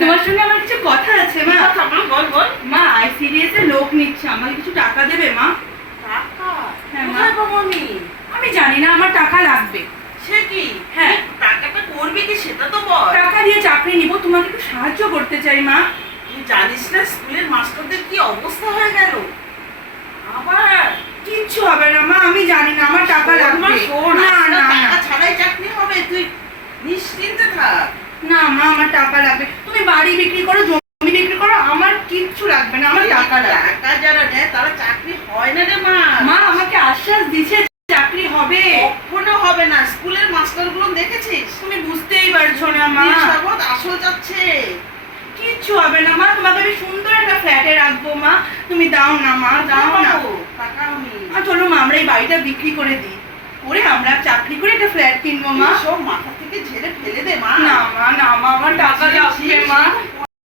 তোমার সঙ্গে আমার কিছু কথা আছে মা। বল বল। মা আইসিডিএস এ লোক নিচ্ছে, আমাকে কিছু টাকা দেবে মা? টাকা? হ্যাঁ মা। কোথায় পাবো আমি? আমি জানি না, আমার টাকা লাগবে। সে কি? হ্যাঁ। টাকাটা করবি কি সেটা তো বল। টাকা দিয়ে চাকরি নিব, তোমাকে একটু সাহায্য করতে চাই মা। তুই জানিস না স্কুলের মাস্টারদের কি অবস্থা হয়ে গেল? আবার কিচ্ছু হবে না মা, আমি জানি না, আমার টাকা লাগবে। না না টাকা না ছাড়াই চাকরি হবে, তুই নিশ্চিন্তে থাক। না মা, আমার টাকা লাগবে। তুমি বাড়ি বিক্রি করো, জমি বিক্রি করো, আমার কিচ্ছু লাগবে না, আমার টাকা লাগবে। টাকা যারা নেয় তারা চাকরি হয় না রে মা। মা আমাকে আশ্বাস দিছে চাকরি হবে। কখনো হবে না। স্কুলের মাস্টারগুলো দেখেছিস? তুমি বুঝতেই পারছো না মা। নিঃস্বার্থ আসল যাচ্ছে। কিচ্ছু হবে না মা, তোমাকে আমি সুন্দর একটা ফ্ল্যাটে রাখবো মা। তুমি দাও না মা, দাও না। টাকা আমি চলো মা, আমরা এই বাড়িটা বিক্রি করে দিই, করে আমরা চাকরি করে একটা ফ্ল্যাট কিনবো মা। সব মাথা থেকে ঝেড়ে ফেলে দে মা। না মা, না মা, আমার টাকা